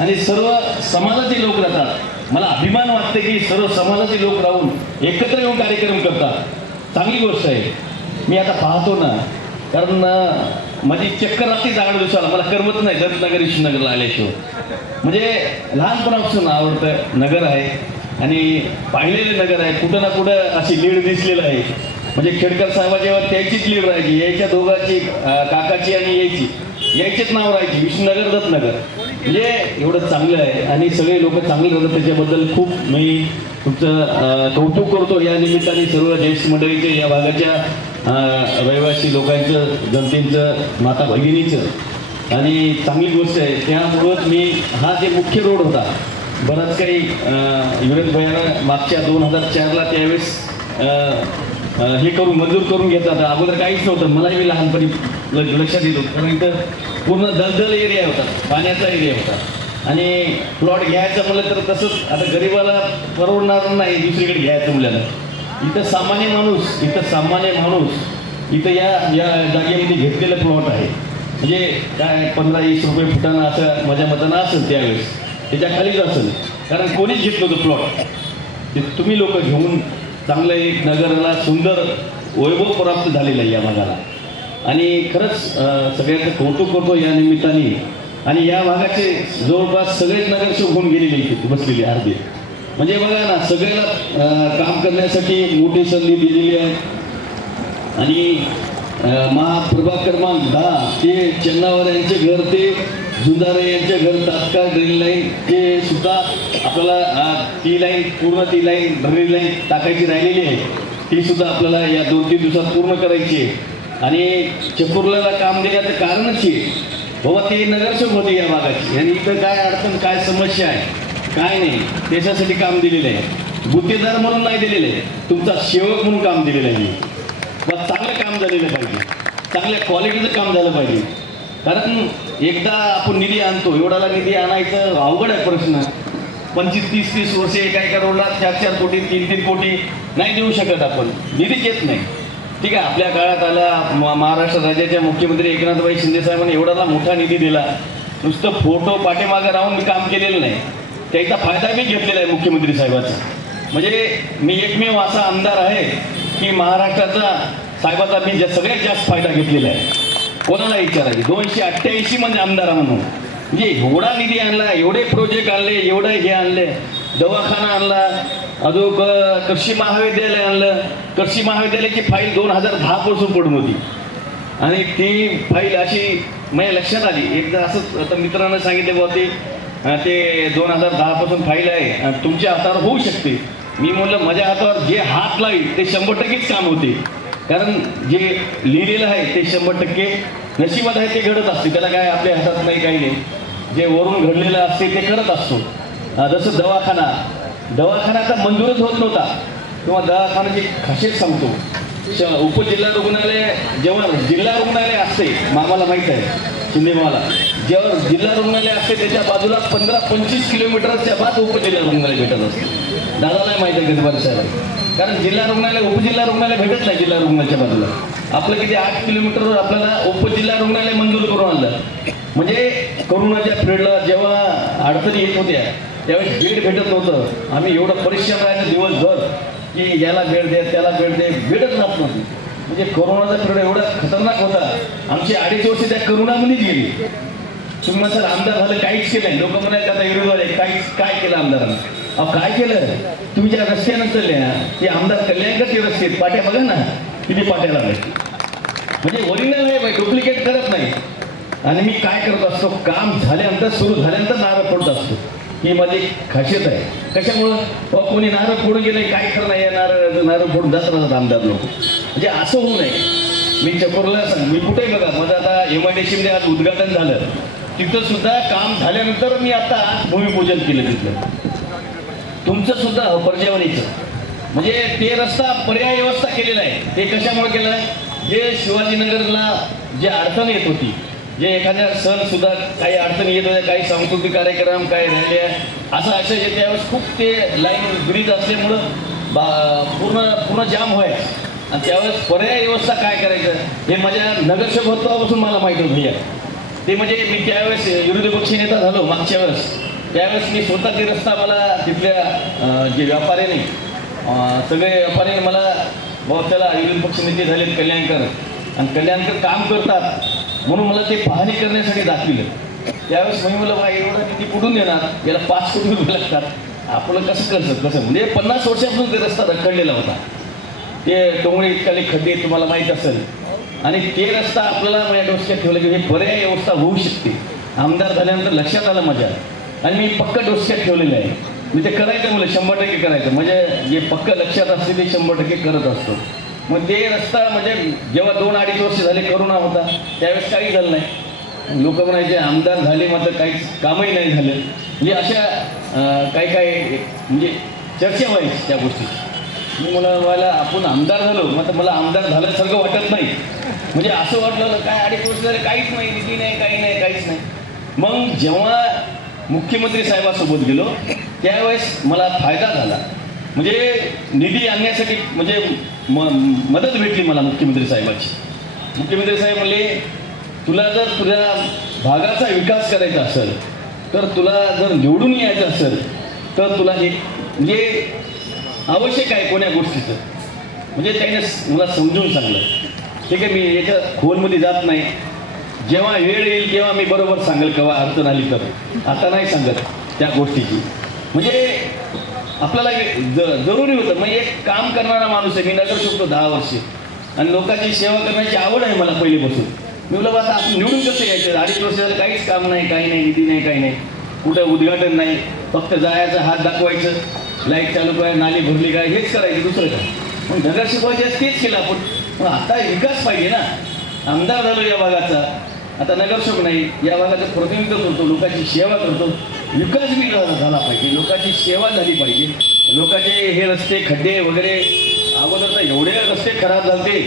आणि सर्व समाजाचे लोक राहतात. मला अभिमान वाटते की सर्व समाजाचे लोक राहून एकत्र येऊन कार्यक्रम करतात. चांगली गोष्ट आहे. मी आता पाहतो ना कारण माझी चक्कर रात्री जागड दिवसाला मला करमत नाही दत्तनगर विष्णुनगरला आल्याशिवाय. म्हणजे लहानपणापासून आवडतं नगर आहे आणि पाहिलेलं नगर आहे. कुठं ना कुठं अशी लीड दिसलेलं आहे. म्हणजे खेडकर साहेबाजेवर त्याचीच लीड राहायची यायच्या दोघांची काकाची आणि यायची यायचेच नाव राहायची विष्णुनगर दत्तनगर. म्हणजे एवढं चांगलं आहे. आणि सगळे लोक चांगले करतात त्याच्याबद्दल खूप मी तुमचं कौतुक करतो. या निमित्ताने सर्व ज्येष्ठ मंडळीचे या भागाच्या रहिवासी लोकांचं जनतेचं माता भगिनीचं. आणि चांगली गोष्ट आहे. त्यामुळंच मी हा जे मुख्य रोड होता बराच काही युनिट भयानं मागच्या दोन हजार चारला त्यावेळेस हे करून मंजूर करून घेतात अगोदर काहीच नव्हतं. मलाही मी लहानपणी ल- लक्षात येतो. कारण इथं पूर्ण दलदल एरिया होता पाण्याचा एरिया होता. आणि प्लॉट घ्यायचं म्हणलं तर तसंच आता गरिबाला परवडणार नाही दुसरीकडे घ्यायचं म्हणल्यानं. इथं सामान्य माणूस इथं सामान्य माणूस इथं या या जागेमध्ये घेतलेलं प्लॉट आहे. म्हणजे काय पंधरा वीस रुपये फुटानं असं माझ्या मतानं असेल त्यावेळेस त्याच्या खालीच असेल. कारण कोणीच घेतलं होतं प्लॉट ते तुम्ही लोक घेऊन चांगलं एक नगराला सुंदर वैभव प्राप्त झालेलं आहे या भागाला. आणि खरंच सगळ्यांचं कौतुक करतो या निमित्ताने. आणि या भागाचे जवळपास सगळेच नगरसेवक होऊन गेलेले बसलेले अर्धे. म्हणजे बघा ना सगळ्याला काम करण्यासाठी मोठी संधी दिलेली आहे. आणि अं, महाप्रभाग क्रमांक दहा ते चन्नावर यांचे घर ते झुंजारे यांचे घर तात्काळ ड्रेन लाईन ते सुद्धा आपल्याला ती लाईन पूर्ण ती लाईन ड्रेन लाईन टाकायची राहिलेली आहे. ती सुद्धा आपल्याला या दोन तीन दिवसात पूर्ण करायची आहे. आणि चकुर्ल्याला काम दिल्याचं कारणच आहे बाबा ते नगरसेवक होते या भागाची. आणि इथं काय अडचण काय समस्या आहे काय नाही त्याच्यासाठी काम दिलेलं आहे. गुत्तेदार म्हणून नाही दिलेलं आहे. तुमचा सेवक म्हणून काम दिलेलं आहे. मी. चांगलं काम झालेलं पाहिजे. चांगल्या क्वालिटीचं काम झालं पाहिजे. कारण एकदा आपण निधी आणतो एवढाला निधी आणायचं अवघड आहे प्रश्न. पंचवीस तीस तीस वर्षे एका एका रोडला चार चार कोटी तीन तीन कोटी नाही देऊ शकत आपण. निधीच येत नाही. ठीक आहे आपल्या काळात आला म- महाराष्ट्र राज्याच्या मुख्यमंत्री एकनाथभाई शिंदे साहेबांनी एवढाला मोठा निधी दिला. नुसतं फोटो पाठीमागे राहून मी काम केलेलं नाही. त्याचा फायदा मी घेतलेला आहे मुख्यमंत्री साहेबाचा. म्हणजे मी एकमेव असा आमदार आहे की महाराष्ट्राचा साहेबाचा मी जा- सगळ्यात जास्त फायदा घेतलेला आहे. कोणाला विचारायची. दोनशे अठ्ठ्याऐंशी म्हणजे आमदार म्हणून. म्हणजे एवढा निधी आणला एवढे प्रोजेक्ट आणले एवढं हे आणले. दवाखाना आणला अजून कृषी महाविद्यालय आणलं. कृषी महाविद्यालयाची फाईल दोन हजार दहा पासून पडून होती. आणि ती फाईल अशी माझ्या लक्षात आली. एकदा असंच आता मित्रानं सांगितले बुवा ते ते दोन हजार दहापासून फाईल आहे आणि तुमच्या हातावर होऊ शकते. मी म्हणलं माझ्या हातावर जे हात लाईल ते शंभर टक्केच काम होते. कारण जे लिहिलेलं आहे ते शंभर टक्के नशिबात आहे ते घडत असते. त्याला काय आपल्या हातात नाही काही नाही. जे वरून घडलेलं असते ते करत असतो. जसं दवाखाना. दवाखान्याचा मंजूरच होत नव्हता. किंवा दवाखान्याची खासियत सांगतो. उपजिल्हा रुग्णालय जेव्हा जिल्हा रुग्णालय असते मामाला माहीत आहे शिंदे मामाला. जेव्हा जिल्हा रुग्णालय असते त्याच्या बाजूला पंधरा पंचवीस किलोमीटरच्या बाद उपजिल्हा रुग्णालय भेटत असते. दादाला माहीत आहे गणपती साहेब. कारण जिल्हा रुग्णालय उपजिल्हा रुग्णालय भेटत नाही जिल्हा रुग्णालयाच्या बाजूला. आपलं किती आठ किलोमीटरवर आपल्याला उपजिल्हा रुग्णालय मंजूर करून आणलं. म्हणजे करोनाच्या पिरियडला जेव्हा अडचणी येत होत्या त्यावेळेस बेड भेटत नव्हतं. आम्ही एवढं परिश्रम राहायचं दिवसभर की याला बेड दे त्याला बेड दे बेडच राहत नव्हती. म्हणजे कोरोनाचा पिरियड एवढा खतरनाक होता. आमची अडीच वर्ष त्या करोनामध्येच गेली. तुम्ही सर आमदार झालं काहीच केलं लोक म्हणाले आता विरोध झाले काहीच काय केलं आमदारांना? अहो काय केलं? तुम्ही ज्या रस्त्यानं चालले ना ते आमदार कल्याणकरचे रस्ते आहेत. पाट्या बघा ना किती पाट्याला म्हणजे ओरिजिनल नाही बाई डुप्लिकेट करत नाही. आणि मी काय करत असतो? काम झाल्यानंतर सुरू झाल्यानंतर नारळ फोडत असतो. ही माझी खासियत आहे. कशामुळं? कोणी नारळ फोडून गेले काय करणार या नारळ? नारळ फोडून जात राहतात आमदार लोक. म्हणजे असं होऊ नये. मी चकोरला सांग मी कुठेही बघा? माझं आता एम आय डी सीमध्ये आज उद्घाटन झालं. तिथं सुद्धा काम झाल्यानंतर मी आता भूमिपूजन केलं तिथलं. तुमचं सुद्धा हो, पर्यावरणीचं. म्हणजे ते रस्ता पर्याय व्यवस्था केलेला आहे. ते कशामुळे केलं जे शिवाजीनगरला जे अडचण येत होती जे एखाद्या सण सुद्धा काही अडचणी येत होत्या काही सांस्कृतिक कार्यक्रम काही राहिले असं असं जे त्यावेळेस खूप ते लाईन ब्रिज असल्यामुळं बा पूर्ण पूर्ण जाम व्हायचं. आणि त्यावेळेस पर्याय व्यवस्था काय करायचं हे माझ्या नगरसेवकत्वापासून मला माहीत होतं भैया ते म्हणजे मी त्यावेळेस विरोधी पक्ष नेता झालो मागच्या वेळेस. त्यावेळेस मी स्वतः ते रस्ता मला तिथल्या जे व्यापाऱ्याने सगळे व्यापाऱ्याने मला भाऊ त्याला विरोधी पक्ष नेते झाले कल्याणकर. आणि कल्याणकर काम करतात. म्हणून मला ते पाहणी करण्यासाठी दाखविलं. त्यावेळेस मी मला बा एवढा निधी कुठून देणार? याला पाच कोटी रुपये लागतात. आपलं कसं करतात कसं? म्हणजे पन्नास वर्षापासून ते रस्ता रखडलेला होता. ते टोंगळे इतकाले खड्डे तुम्हाला माहीत असेल. आणि ते रस्ता आपल्याला माझ्या डोसक्यात ठेवलं की हे पर्याय व्यवस्था होऊ शकते. आमदार झाल्यानंतर लक्षात आलं माझ्या. आणि मी पक्क डोसक्यात ठेवलेलं आहे. मी ते करायचं मला शंभर टक्के करायचं. म्हणजे जे पक्क लक्षात असते ते शंभर टक्के करत असतो. मग ते रस्ता म्हणजे जेव्हा दोन अडीच वर्ष झाले करोना होता त्यावेळेस काही झालं नाही. लोक म्हणायचे आमदार झाले मात्र काहीच कामही नाही झालं. म्हणजे अशा काही काही म्हणजे चर्चा व्हायची त्या गोष्टी. मी मला व्हायला आपण आमदार झालो मात्र मला आमदार झाल्यासारखं वाटत नाही. म्हणजे असं वाटलं काय अडीच वर्ष झाले काहीच नाही निधी नाही काही नाही काहीच नाही. मग जेव्हा मुख्यमंत्री साहेबासोबत गेलो त्यावेळेस मला फायदा झाला. म्हणजे निधी आणण्यासाठी म्हणजे म मदत भेटली मला मुख्यमंत्री साहेबाची. मुख्यमंत्री साहेब म्हणले तुला जर तुझ्या भागाचा विकास करायचा असेल तर तुला जर निवडून यायचं असेल तर तुला हे म्हणजे आवश्यक आहे कोण्या गोष्टीचं. म्हणजे त्याने मला समजून सांगलं. ठीक आहे मी याच्या खोलमध्ये जात नाही. जेव्हा वेळ येईल तेव्हा मी बरोबर सांगेल केव्हा अडचण आली तर. आता नाही सांगत त्या गोष्टीची. म्हणजे आपल्याला एक जरुरी होतं. मग एक काम करणारा माणूस आहे. मी नगर शकतो दहा वर्षे. आणि लोकांची सेवा करण्याची आवड आहे मला पहिलेपासून. मी बोललो आता आपण निवडून कसं यायचं? अडीच वर्ष झालं काहीच काम नाही काही नाही निधी नाही काही नाही. कुठं उद्घाटन नाही. फक्त जायचं हात दाखवायचं. लाइट चालू काय नाली भरली काय हेच करायचं दुसरं काय मग नगरसेवकाचे तेच केलं आपण. मग आता विकास पाहिजे ना. आमदार झालो या भागाचा. आता नगरसेवक नाही या भागाचं प्रतिनिधित्व करतो लोकांची सेवा करतो. विकास बी झाला पाहिजे लोकांची सेवा झाली पाहिजे. लोकांचे हे रस्ते खड्डे वगैरे अगोदर तर एवढे रस्ते खराब झाले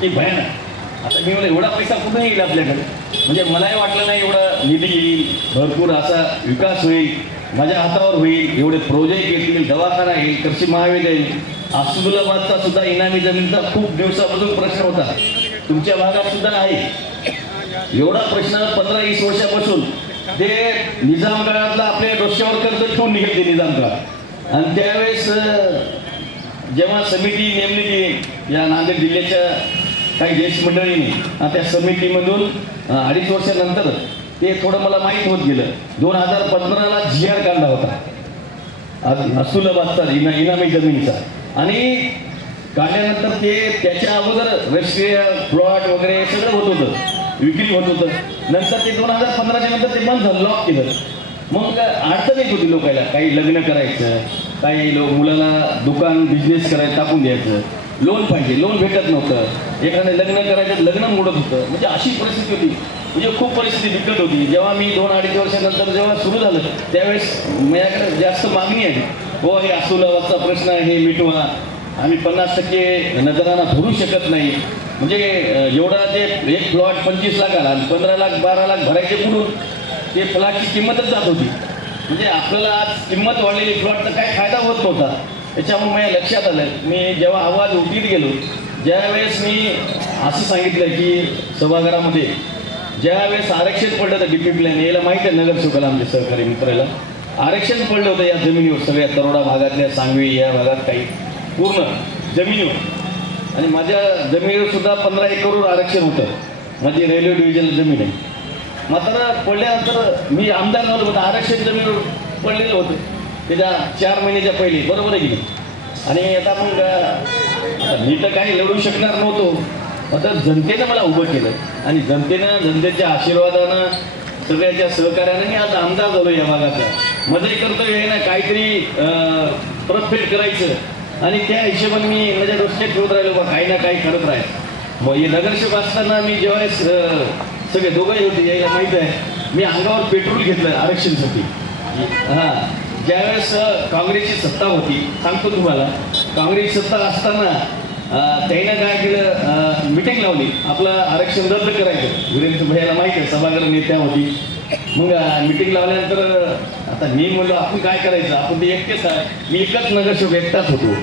की भयानक. आता मी मला एवढा पैसा कुठे येईल आपल्याकडे? म्हणजे मलाही वाटलं नाही एवढा निधी येईल भरपूर असा विकास होईल माझ्या हातावर होईल एवढे प्रोजेक्ट येतील दवाखाना येईल कृषी महाविद्यालय येईल. आसुदुलाबादचा सुद्धा इनामी जमीनचा खूप दिवसापासून प्रश्न होता. तुमच्या भागात सुद्धा आहे. एवढा प्रश्न पंधरा वीस वर्षापासून ते निजाम काळातला आपल्या डोक्यावर कर्ज ठेवून निघते निजाम काळात. आणि त्यावेळेस जेव्हा समिती नेमली गेली या नांदेड जिल्ह्याच्या काही ज्येष्ठ मंडळीने त्या समितीमधून अडीच वर्षानंतर ते थोडं मला माहीत होत गेलं. दोन हजार पंधराला जी आर काढला होता. असुलाबादचा इना इनामी जमिनीचा. आणि काढल्यानंतर ते त्याच्या अगोदर राष्ट्रीय प्लॉट वगैरे सगळं होत होतं. विक्री होत होतं. नंतर ते दोन हजार पंधराच्या नंतर ते बंद झालं लॉक केलं. मग अडचण येत होती लोकायला. काही लग्न करायचं काही लोक मुलाला दुकान बिझनेस करायचं टाकून द्यायचं. लोन पाहिजे लोन भेटत नव्हतं. एखादं लग्न करायचं लग्न मोडत होतं. म्हणजे अशी परिस्थिती होती. म्हणजे खूप परिस्थिती बिकट होती. जेव्हा मी दोन अडीच वर्षानंतर जेव्हा सुरू झालं त्यावेळेस माझ्याकडे जास्त मागणी आहे. हो हे आसुलावाचा प्रश्न आहे मिटवा. आम्ही पन्नास टक्के नजराना धरू शकत नाही. म्हणजे एवढा ते एक प्लॉट पंचवीस लाखाला आणि पंधरा लाख बारा लाख भरायचे पुढून ते प्लॉटची किंमतच जात होती. म्हणजे आपल्याला आज किंमत वाढलेली प्लॉटचा काय फायदा होत नव्हता. त्याच्यामुळे माझ्या लक्षात आलं. मी जेव्हा आवाज उठीत गेलो ज्यावेळेस मी असं सांगितलं की सभागृहामध्ये ज्यावेळेस आरक्षण पडलं होतं डीपी प्लॅन याला माहिती आहे नगरसेवकाला आमच्या सहकारी मित्राला. आरक्षण पडलं होतं या जमिनीवर सगळ्या तरोडा भागातल्या सांगवी या भागात काही पूर्ण जमिनीवर. आणि माझ्या जमिनीवर सुद्धा पंधरा एकरवर आरक्षण होतं. माझी रेल्वे डिव्हिजन जमीन. आहे मात्र पडल्यानंतर मी आमदार नव्हतो होतं आरक्षण जमिनीवर पडलेलं होतं. त्याच्या चार महिन्याच्या पहिले बरोबर आहे की आणि आता मग मी तर काही लढू शकणार नव्हतो. आता जनतेनं मला उभं केलं. आणि जनतेनं जनतेच्या आशीर्वादानं सगळ्याच्या सहकार्यानं मी आज आमदार झालो या भागाचा मजा कर्तव्य आहे ना काहीतरी परतफेड करायचं. आणि त्या हिशोबाने मी माझ्या दृष्टीत ठेवत राहिलो बा काही ना काही करत राहील. मग हे नगरसेवक असताना मी ज्यावेळेस सगळे दोघंही होते यायला माहीत आहे मी अंगावर पेट्रोल घेतलं आरक्षणसाठी. हां ज्यावेळेस काँग्रेसची सत्ता होती सांगतो तुम्हाला काँग्रेसची सत्ता असताना त्यांना त्यानं काय केलं मिटिंग लावली आपलं आरक्षण रद्द करायचं. वीरेंद्र भैयाला माहिती आहे सभागृह नेत्या होती. मग मिटिंग लावल्यानंतर आता मी म्हणलो आपण काय करायचं? आपण ते एकटेच आहे. मी एकच नगरसेवक एकटाच होतो.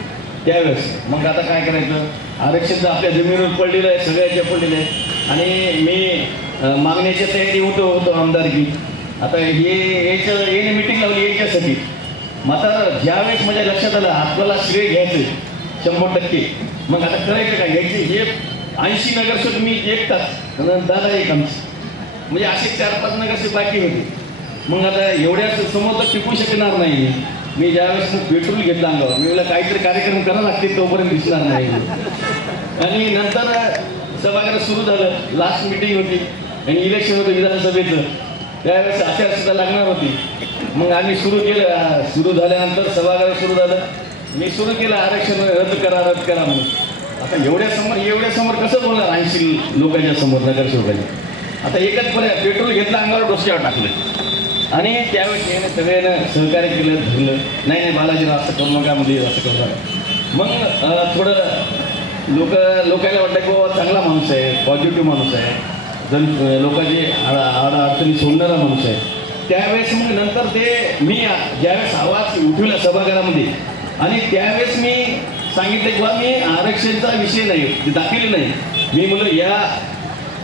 त्यावेळेस. मग आता काय करायचं? आरक्षण तर आपल्या जमिनीवर पडलेलं आहे सगळ्याच्या पडलेलं आहे. आणि मी मागण्याच्या तयारी होतो होतो आमदारकी. आता हे याचं याने मिटिंग लावली याच्यासाठी. मग आता ज्यावेळेस माझ्या लक्षात आलं आपल्याला श्रेय घ्यायचं शंभर टक्के. मग आता करायचं काय? घ्यायचं हे ऐंशी नगरसेवक मी एकटाच. दादा एक आमचं. म्हणजे असे चार पाच नगरसेवक बाकी होते. मग आता एवढ्या समोर तर टिकू शकणार नाही. मी ज्यावेळेस मग पेट्रोल घेतलं अंगावर मी मला काहीतरी कार्यक्रम करा लागते तोपर्यंत दिसणार नाही. आणि नंतर सभागृह सुरू झालं. लास्ट मिटिंग होती. आणि इलेक्शन होतं विधानसभेचं. त्यावेळेस आचारसंहिता लागणार होती. मग आम्ही सुरू केलं. सुरू झाल्यानंतर सभागृह सुरू झालं. मी सुरू केलं आरक्षण रद्द करा रद्द करा म्हणून. आता एवढ्या समोर एवढ्या समोर कसं बोलणार ऐंशी लोकांच्या समोर नगरसेवकांच्या? आता एकच पर्याय पेट्रोल घेतलं अंगावर डोस्यावर टाकलं. आणि त्यावेळेस याने सगळ्यांना सहकार्य केलं धरलं. नाही नाही बालाजीला असं करू नका मुली असं करू नका. मग थोडं लोक लोकांना वाटतं की बाबा चांगला माणूस आहे पॉझिटिव्ह माणूस आहे. जण लोकांची आडा अडचणी सोडणारा माणूस आहे. त्यावेळेस मग नंतर ते मी ज्यावेळेस आवाज उठवला सभागृहामध्ये आणि त्यावेळेस मी सांगितलं की बा मी आरक्षणचा विषय नाही ते दाखवले नाही. मी म्हणलं या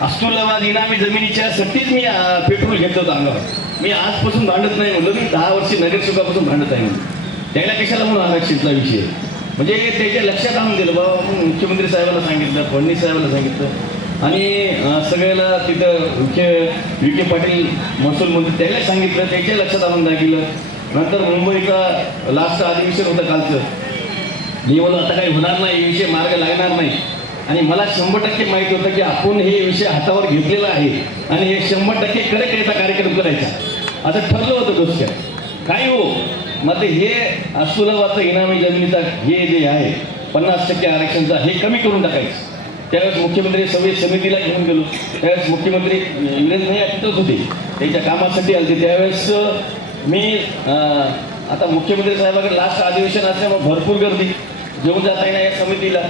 अस्तुलाबाद मी जमिनीच्या सट्टीच मी पेट्रोल घेतलं होतं अंगावर. मी आजपासून भांडत नाही म्हणलं मी दहा वर्षी नगरसेवकापासून भांडत आहे म्हणून. त्याला कशाला म्हणून आरक्षणाचा विषय? म्हणजे त्याच्या लक्षात आणून दिलं बाबा मुख्यमंत्री साहेबांना सांगितलं फडणवीस साहेबांना सांगितलं. आणि सगळ्याला तिथं विखे के. पाटील महसूल मंत्री त्याला सांगितलं त्याच्या लक्षात आणून दाखिलं नंतर मुंबईचा लास्ट अधिवेशन होतं कालचं. मी म्हणून आता काही होणार नाही विषय मार्ग लागणार नाही. आणि मला शंभर टक्के माहीत होतं की आपण हे विषय हातावर घेतलेला आहे आणि हे शंभर टक्के करेक्ट याचा कार्यक्रम करायचा. आता ठरलं होतं गोष्ट काय हो मग ते हे असुलभाचं इनामी जमिनीचा हे जे आहे पन्नास टक्के आरक्षणचा हे कमी करून टाकायचं. त्यावेळेस मुख्यमंत्री सभे समितीला घेऊन गेलो. त्यावेळेस मुख्यमंत्री इंग्रज नाही तिथंच होते. त्यांच्या कामासाठी आले त्यावेळेस मी आता मुख्यमंत्री साहेबाकडे लास्ट अधिवेशन असल्यामुळे भरपूर गर्दी. घेऊन जाता येणार या समितीला.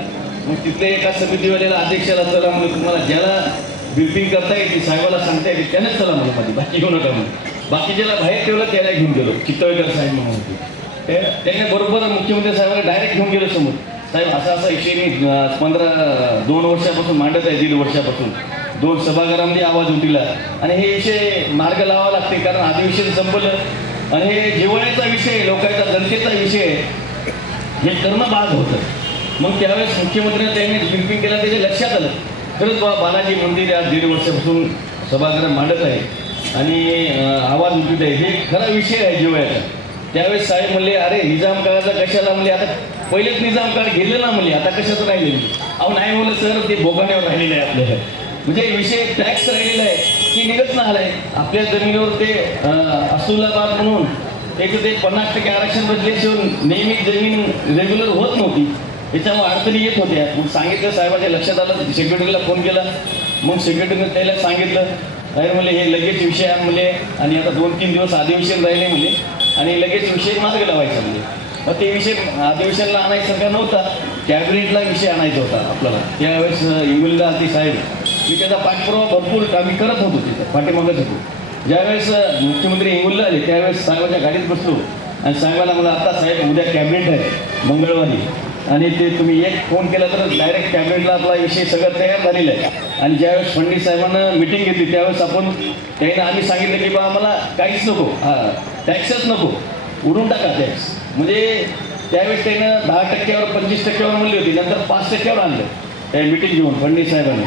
मग तिथले एका समितीवाल्याला अध्यक्षाला चला म्हणून तुम्हाला ज्याला ब्रिफिंग करता येते साहेबाला सांगता येते त्यानेच चला म्हणून माझी. बाकी घेऊ नका म्हणून. बाकीच्याला बाहेर ठेवलं त्याला घेऊन गेलो. चितळकर साहेब म्हणून होते. ते- त्याने बरोबर मुख्यमंत्री साहेबाला डायरेक्ट घेऊन गेलो समोर. साहेब असा असा विषय मी पंधरा दोन वर्षापासून मांडत आहे दीड वर्षापासून. दोन सभागृहामध्ये आवाज उठिला आणि हे विषय मार्ग लावावा लागते कारण अधिवेशन संपलं. आणि हे जिव्हाळ्याचा विषय लोकांचा जनतेचा विषय हे कर्मबाध होतं. मग त्यावेळेस मुख्यमंत्र्यांना त्यांनी ब्रिफिंग केलं त्याच्या लक्षात आलं. खरंच बा बालाजी मंदिर आज दीड वर्षापासून सभागृह मांडत आहे. आणि आवाज उठत आहे हे खरा विषय आहे जिवायचा त्यावेळेस साहेब म्हणले अरे निजाम काळाचा कशाला? म्हणले आता पहिलेच निजाम काळ गेलेला म्हणले आता कशाचं राहिले अहो नाही म्हणलं सर ते भोगाण्यावर राहिलेलं आहे आपल्याला. म्हणजे विषय टॅक्स राहिलेला आहे. की निघत नाही आलाय. आपल्या जमिनीवर ते असुलाबाद म्हणून एक ते पन्नास टक्के आरक्षण बदल्याशिवाय नेहमी जमीन रेग्युलर होत नव्हती. त्याच्यामुळे अडचणी येत होत्या. मग सांगितलं साहेबाच्या लक्षात आलं सेक्रेटरीला फोन केला. मग सेक्रेटरीने त्याला सांगितलं अरे म्हणले हे लगेच विषय आहे म्हणले आणि आता दोन तीन दिवस अधिवेशन राहिले म्हणले आणि लगेच विषय मार्ग लावायचा म्हणजे मग ते विषय अधिवेशनला आणायसारखा नव्हता. कॅबिनेटला विषय आणायचा होता आपल्याला. त्यावेळेस इंगुलला ती साहेब मी त्याचा पाठपुरावा भरपूर आम्ही करत होतो तिथं पाठीमागत होतो. ज्यावेळेस मुख्यमंत्री इंगुलला आले त्यावेळेस साहेबाच्या गाडीत बसलो. आणि साहेबाला मला आता साहेब उद्या कॅबिनेट आहे मंगळवारी. आणि ते तुम्ही एक फोन केला तर डायरेक्ट कॅबिनेटला आपला विषय सगळं तयार झालेला आहे. आणि ज्यावेळेस फडणवीस साहेबांना मिटिंग घेतली त्यावेळेस आपण त्यांना आम्ही सांगितलं की बा आम्हाला काहीच नको. टॅक्सच नको. उडून टाका टॅक्स म्हणजे त्यावेळेस त्यानं दहा टक्क्यावर पंचवीस टक्क्यावर म्हणली होती नंतर पाच टक्क्यावर आणलं. त्या मिटिंग घेऊन फडणवीस साहेबांनी.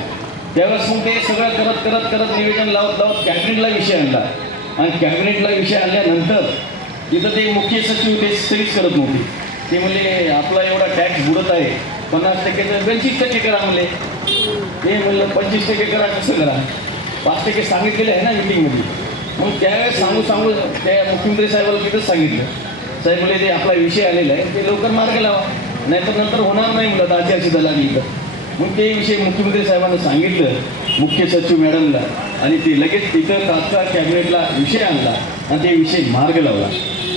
त्यावेळेस मग ते सगळं करत करत करत निवेदन लावत लावत कॅबिनेटला विषय आणला. आणि कॅबिनेटला विषय आणल्यानंतर तिथं ते मुख्य सचिव ते सहीच करत नव्हते. ते म्हणले आपला एवढा टॅक्स बुडत आहे. पन्नास टक्के तर पंचवीस टक्के करा म्हणले. ते म्हणलं पंचवीस टक्के करा कसं करा? पाच टक्के सांगितलेलं आहे ना मिटिंगमध्ये मग त्यावेळेस सांगू सांगू त्या मुख्यमंत्री साहेबाला तिथंच सांगितलं. साहेब म्हणले ते आपला विषय आलेला आहे. ते लवकर मार्ग लावा. नाहीतर नंतर होणार नाही म्हणलं अशी दलानी इथं. मग ते विषय मुख्यमंत्री साहेबांना सांगितलं मुख्य सचिव मॅडमला आणि ते लगेच तिथं तात्काळ कॅबिनेटला विषय आणला आणि ते विषय मार्ग लावला.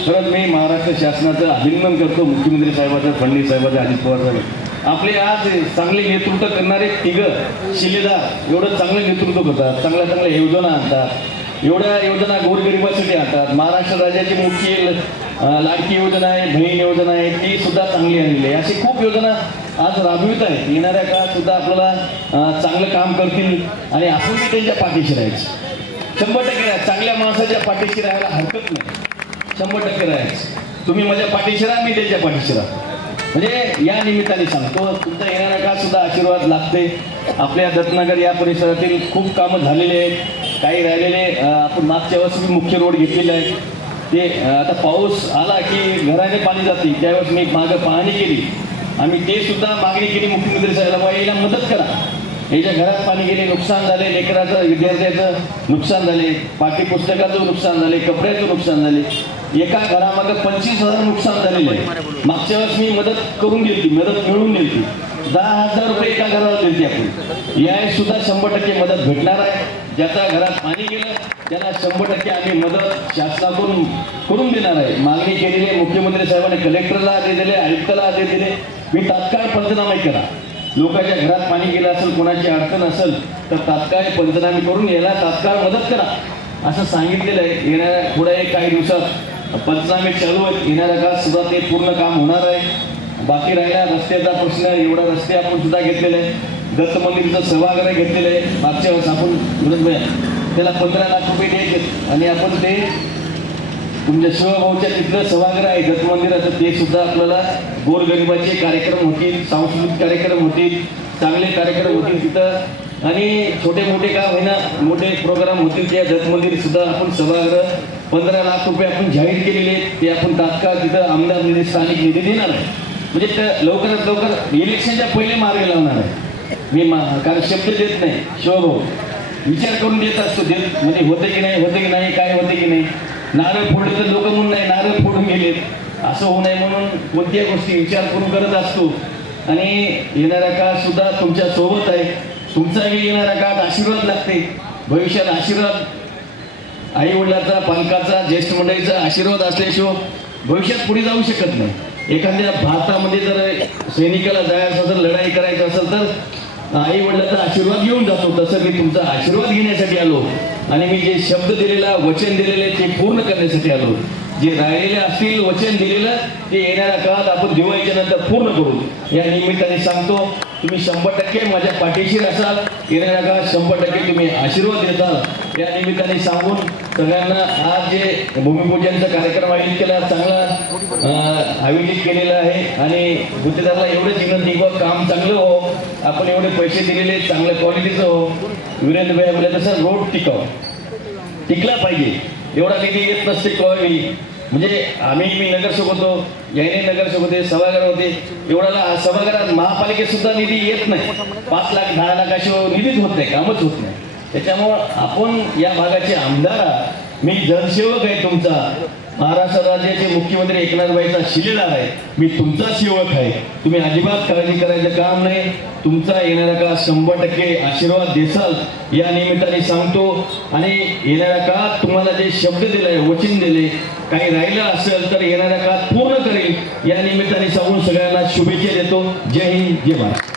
खरंच मी महाराष्ट्र शासनाचं अभिनंदन करतो मुख्यमंत्री साहेबाचं फडणवीस साहेबाचं अजित पवार साहेब आपले आज चांगले नेतृत्व करणारे तिघं शिलेदार एवढं चांगलं नेतृत्व करतात चांगल्या चांगल्या योजना आणतात एवढ्या योजना गोरगरिबासाठी आणतात. महाराष्ट्र राज्याची मुख्य लाडकी योजना आहे बहीण योजना आहे ती सुद्धा चांगली आणली आहे. अशी खूप योजना आज राबवित आहेत. येणाऱ्या काळात सुद्धा आपल्याला चांगलं काम करतील आणि आपण त्यांच्या पाठीशी राहायचं. शंभर टक्के चांगल्या माणसाच्या पाठीशी राहायला हरकत नाही. शंभर टक्के राहायचं तुम्ही माझ्या पाठीशी राहा मी त्याच्या पाठीशी राहा. म्हणजे या निमित्ताने सांगतो तुमचा येणारा का सुद्धा आशीर्वाद लागते. आपल्या दत्तनगर या परिसरातील खूप कामं झालेले आहेत. काही राहिलेले आपण मागच्या वर्षी मी मुख्य रोड घेतलेले आहेत. ते आता पाऊस आला की घराने पाणी जाते. त्यावेळेस मी मागं पाहणी केली. आम्ही ते सुद्धा मागणी केली मुख्यमंत्री साहेबांना "बुवा, याला मदत करा. याच्या घरात पाणी गेले नुकसान झाले लेकराचं विद्यार्थ्याचं नुकसान झाले पाठ्यपुस्तकाचं नुकसान झाले कपड्याचं नुकसान झाले. एका घरामागं पंचवीस हजार नुकसान झालेलं आहे. मागच्या वेळेस मी मदत करून दिली मदत मिळवून दिली दहा हजार रुपये एका घराला दिली आपण. या सुद्धा शंभर टक्के मदत भेटणार आहे. ज्याच्या घरात पाणी गेलं त्याला शंभर टक्के आम्ही मदत शासनाकडून करून देणार आहे. मागणी केलेली आहे मुख्यमंत्री साहेबांनी कलेक्टरला आदेश दिले आयुक्ताला आदेश दिले. मी तात्काळ पंचनामे करा. लोकांच्या घरात पाणी गेलं असेल कोणाची अडचण असेल तर तात्काळ पंचनामे करून याला तात्काळ मदत करा. असं सांगितलेलं आहे. येणाऱ्या पुढे एक काही दिवसात पंचनामे चालू आहेत. येणाऱ्या काळात सुद्धा ते पूर्ण काम होणार आहे. बाकी राहिला रस्त्याचा प्रश्न एवढा रस्ते आपण सुद्धा घेतलेले आहे दत्त मंदिरचं सहभागाने घेतलेलं आहे. मागच्या वेळेस आपण त्याला पंधरा लाख रुपये द्यायचे आणि आपण ते म्हणजे तुमच्या शिवभाऊच्या तिथलं सभागृह आहे. दत्त मंदिराचं ते सुद्धा आपल्याला गोरगरिबाचे कार्यक्रम होतील सांस्कृतिक कार्यक्रम होतील चांगले कार्यक्रम होतील तिथं. आणि छोटे मोठे काय होईना मोठे प्रोग्राम होतील त्या दत्त मंदिर सुद्धा आपण सभागृह पंधरा लाख रुपये आपण जाहीर केलेले आहेत ते आपण तात्काळ तिथं आमदार निधी स्थानिक निधी देणार आहे. म्हणजे त्या लवकरात लवकर इलेक्शनच्या पहिले मार्ग लावणार आहे. मी मा कारण शब्द देत नाही. शिवभाऊ विचार करून देत असतो देत म्हणजे होते की नाही होते की नाही काय होते की नाही. नारळ फोडले तर लोक म्हणून नाही नारळ फोडून गेलेत. असं होऊ नये म्हणून कोणत्या गोष्टी विचार करून करत असतो. आणि येणारा काळ सुद्धा तुमच्यासोबत आहे. तुमचाही येणारा काळात आशीर्वाद लागते. भविष्यात आशीर्वाद आई वडिलाचा पालकाचा ज्येष्ठ मंडळीचा आशीर्वाद असल्याशिवाय भविष्यात पुढे जाऊ शकत नाही. एखाद्या भारतामध्ये जर सैनिकाला जायचं असेल लढाई करायचं असेल तर आई वडिलाचा आशीर्वाद घेऊन जातो. तसं मी तुमचा आशीर्वाद घेण्यासाठी आलो. आणि मी जे शब्द दिलेला वचन दिलेले ते पूर्ण करण्यासाठी आलो. जे राहिलेले असतील वचन दिलेलं ते येणाऱ्या काळात आपण दिवाळीच्या नंतर पूर्ण करू. या निमित्ताने सांगतो तुम्ही शंभर टक्के माझ्या पाठीशी असाल येणाऱ्या नका शंभर टक्के तुम्ही आशीर्वाद देताल या निमित्ताने सांगून सगळ्यांना आज जे भूमिपूजनचा कार्यक्रम आयोजित केला चांगला आयोजित केलेला आहे. आणि गुत्तेदारला एवढंच विनंती व काम चांगलं हो. आपण एवढे पैसे दिलेले चांगल्या क्वालिटीचं हो. वीरेंद्र भाई म्हणजे तसं रोड टिकाव. टिकला पाहिजे. एवढा निधी येत नसते कळवी म्हणजे आम्ही मी नगरसेवक होतो याने नगरसेवक होते सभागृह होते. एवढ्याला सभागृहात महापालिकेत सुद्धा निधी येत नाही. पाच लाख दहा लाखाशिवाय निधीच होत नाही कामच होत नाही. त्याच्यामुळं आपण या भागाचे आमदार आहात. मी जनसेवक आहे तुमचा. महाराष्ट्र राज्याचे मुख्यमंत्री एकनाथबाईचा शिलेदार आहे. मी तुमचा सेवक आहे. तुम्ही अजिबात काळजी करायचं काम नाही. तुमचा येणारा काळ शंभर टक्के आशीर्वाद देसाल. या निमित्ताने सांगतो आणि येणाऱ्या काळात तुम्हाला जे शब्द दिले वचन दिले काही राहिलं असेल तर येणाऱ्या काळात पूर्ण करेल या निमित्ताने सांगून सगळ्यांना शुभेच्छा देतो. जय हिंद जय महाराष्ट्र